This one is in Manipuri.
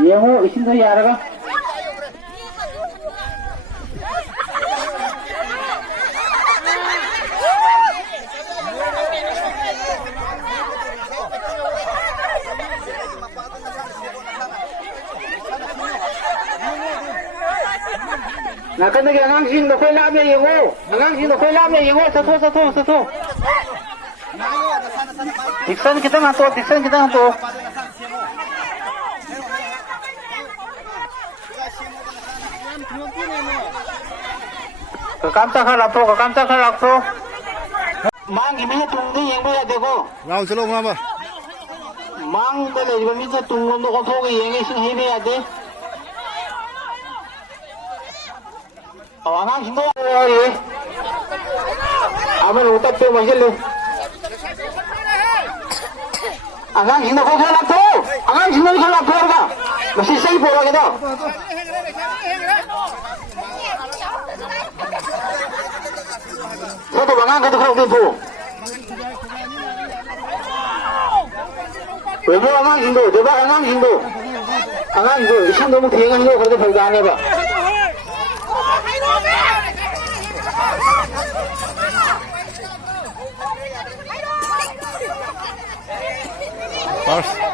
ꯌꯦꯡꯉꯨ ꯏꯁꯤꯡꯗꯣ ꯌꯥꯔꯒ ꯅꯥꯀꯟꯗꯒꯤ ꯑꯉꯥꯡꯁꯤꯡꯗꯣ ꯑꯩꯈꯣꯏ ꯂꯥꯞꯅ ꯌꯦꯡꯉꯨ ꯑꯉꯥꯡꯁꯤꯡꯗꯣ ꯑꯩꯈꯣꯏ ꯂꯥꯞꯅ ꯌꯦꯡꯉꯨ ꯆꯠꯊꯣꯛ Dixon khitang hanto kakamta khar laptho mangi mi tungdi yengba yadeko Rao chalo ngaba. mang da leiba mi tungom do khotho ge yenge sing hebe yade awangang hindo ye amen utat pe mahelu angang hindo khotho laptho angang hindo khotho laptho ga masi sai pora ge do Foto bangang ka tukar dito. Webo angang hindo, diba angang hindo. Angang hindo, isang damo tiyangan hindo kada pagdaan ba. First.